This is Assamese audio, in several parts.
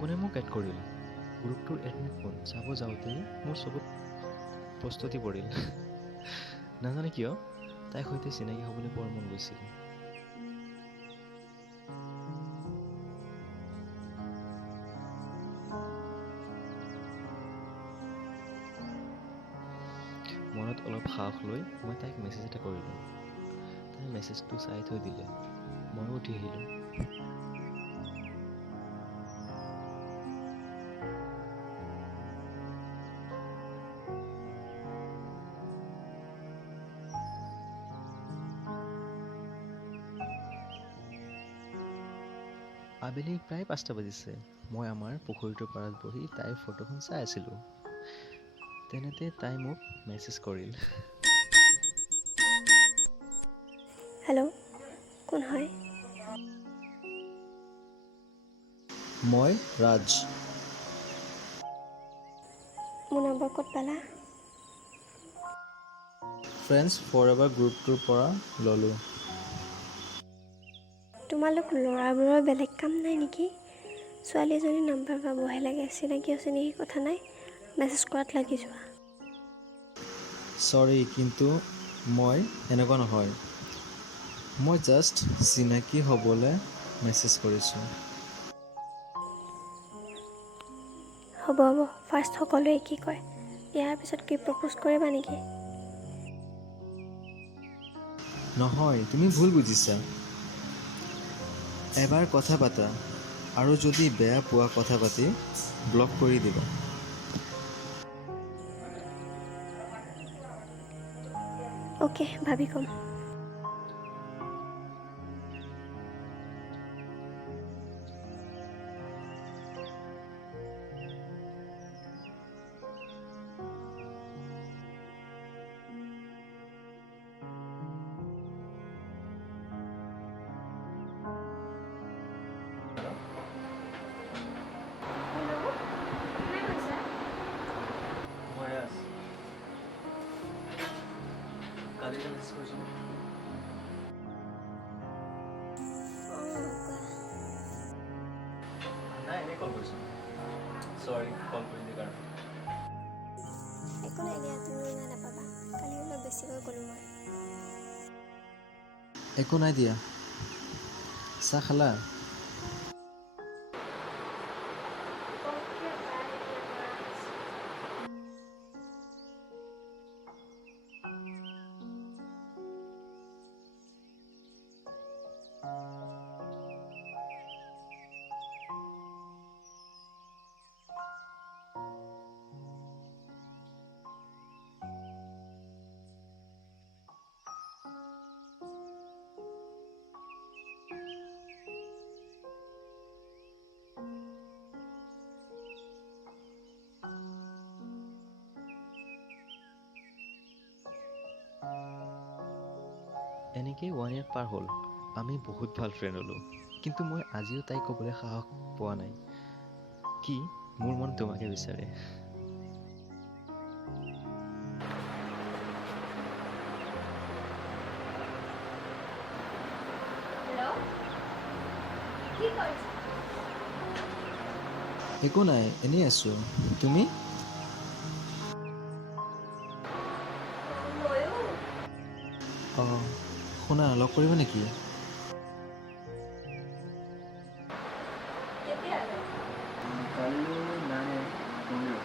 কোনে মোক এড কৰিল? গ্ৰুপটোৰ এডমিন কোন? চাব যাওঁতেই মোৰ চকুত প্ৰস্তুতি পৰিল। নাজানে কিয় তাইৰ সৈতে চিনাকি হ'বলৈ বৰ মন গৈছিল। মনত অলপ সাহস লৈ মই তাইক মেছেজ এটা কৰিলোঁ। তাই মেছেজটো চাই থৈ দিলে। ময়ো উঠি আহিলোঁ। আবেলি প্ৰায় 5টা বাজিছে। মই আমাৰ পুখুৰীটোৰ পাৰত বহি তাইৰ ফটোখন চাই আছিলোঁ। তেনেতে তাই মোক মেছেজ কৰিল। হেল্ল', কোন হয়? মই ৰাজ। মোৰ নম্বৰ ক'ত পালা? ফ্ৰেণ্ডছ ফৰএভাৰ গ্ৰুপটোৰ পৰা ল'লোঁ। তোমালোক ল'ৰাবোৰৰ বেলেগ কাম নাই নেকি? ছোৱালী এজনী নাম্বাৰ পাবহে লাগে, চিনাকি অচিনাকি কথা নাই, মেছেজ কৰাত লাগি যোৱা। চৰি, কিন্তু মই এনেকুৱা নহয়। মই জাষ্ট চিনাকি হ'বলৈ মেছেজ কৰিছোঁ। হ'ব হ'ব, ফাৰ্ষ্ট সকলোৱে কি কয়, ইয়াৰ পিছত কি প্ৰপ'জ কৰিবা নেকি? নহয়, তুমি ভুল বুজিছা। এবাৰ কথা পাতা, আৰু যদি বেয়া পোৱা কথা পাতি ব্লক কৰি দিবা। অ'কে, ভাবি ক'ম। একো নাই দিয়া, তুমি ইমান নাপাবা। কালি অলপ বেছিকৈ ক'লোঁ মই। একো নাই দিয়া। চাহ খালা? এনেকেই 1 year পাৰ হ'ল। আমি বহুত ভাল ফ্ৰেণ্ড হ'লোঁ। কিন্তু মই আজিও তাইক ক'বলৈ সাহস পোৱা নাই কি মোৰ মন তোমাকে বিচাৰে। হেল্ল', কি কৰিছা? একো নাই, এনেই আছোঁ। তুমি? ময়ো। অঁ, শুনা, লগ কৰিবা নেকি? কেতিয়ালৈ? কাইলৈ নাই, পৰহিলৈ।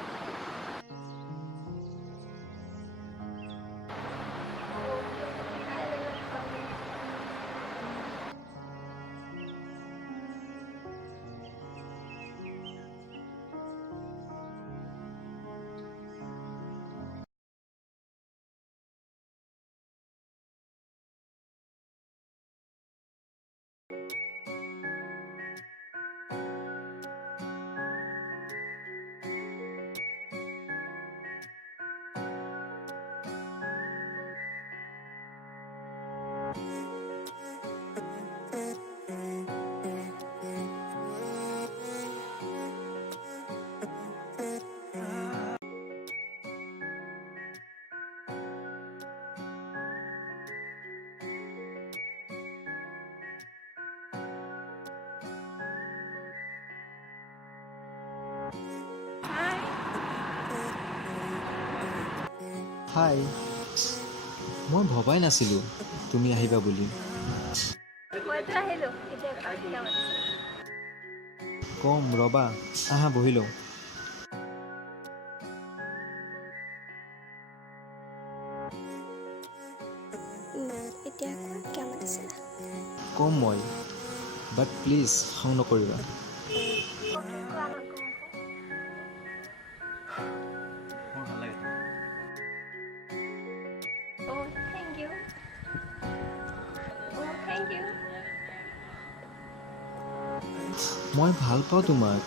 হাই। মই ভবাই নাছিলোঁ তুমি আহিবা বুলি। মইতো আহিলোঁ, এতিয়া পাৰ্টিলা মাতিছে। কম ৰ'বা, আহা বহি লওঁ। এতিয়া কোৱা কিয় মাতিছিলা? কম মই, বাট প্লিজ খং নকৰিবা। কোৱা নকওঁ মোৰ ভাল লাগে। Oh, thank you. Oh, thank you. মই ভাল পাওঁ তোমাক।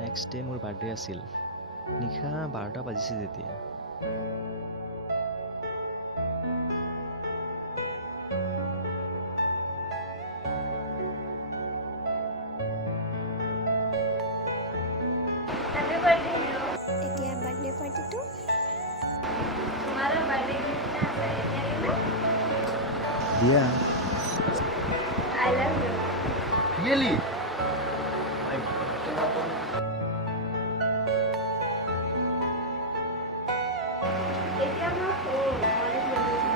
নেক্সট ডে মোৰ বাৰ্থডে আছিল। নিশা 12টা বাজিছে যেতিয়া। Happy birthday, hero. এতিয়া বাৰ্থডে পাৰ্টিটো তোমাৰ বাৰ্থডে গিফ্ট আছে এতিয়া দিবা। দিয়া। I love you. Really? এতিয়া মই শুম, মই নুবুজিম।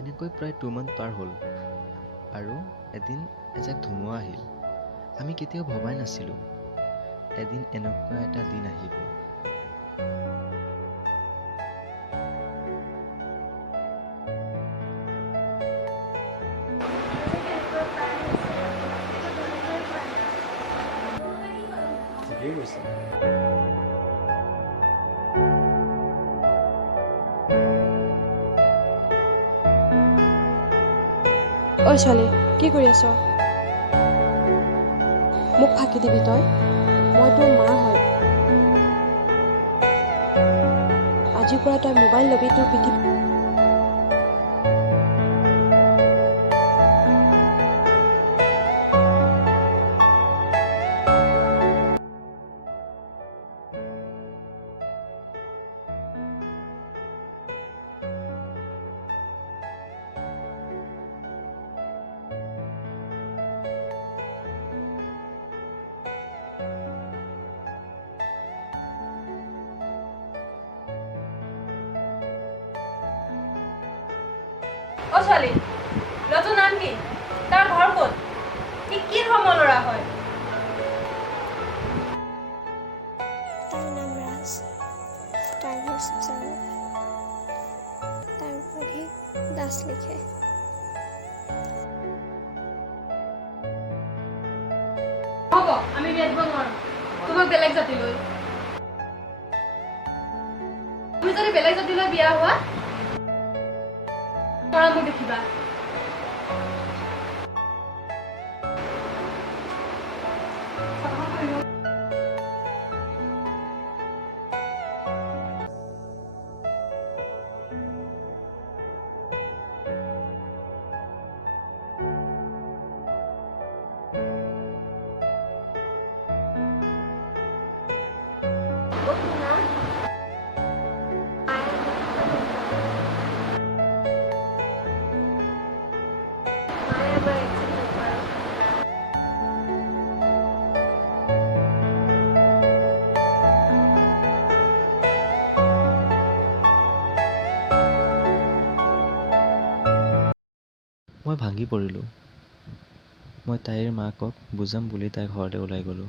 এনেকৈ প্ৰায় 2 মান্থ পাৰ হ'ল আৰু এদিন এজাক ধুমুহা আহিল। আমি কেতিয়াও ভবাই নাছিলোঁ এদিন এনেকুৱা এটা দিন আহিব। ঠিকেই কৈছে। ঐ ছোৱালী, কি কৰি আছ? মোক ফাঁকি দিবি তই? মই তোৰ মা হয়। আজিৰ পৰা তই মোবাইল ল'বি, তোৰ পিঠি অ ছোৱালী, ল'ৰাটোৰ নাম কি? তাৰ ঘৰ ক'ত? সি কি ধৰ্মৰ ল'ৰা হয়? তাৰ নাম ৰাজ, তাৰ ঘৰ শিৱসাগৰ। তাৰ ওপৰত দাস লিখে। হ'ব, আমি বিয়া দিব নোৱাৰো তোমাক বেলেগ জাতিলৈ। তুমি যদি বেলেগ জাতিলৈ বিয়া হোৱা পৰা মোক দেখিবা। মই ভাঙি পৰিলোঁ। মই তাইৰ মাকক বুজাম বুলি তাইৰ ঘৰলৈ ওলাই গ'লোঁ।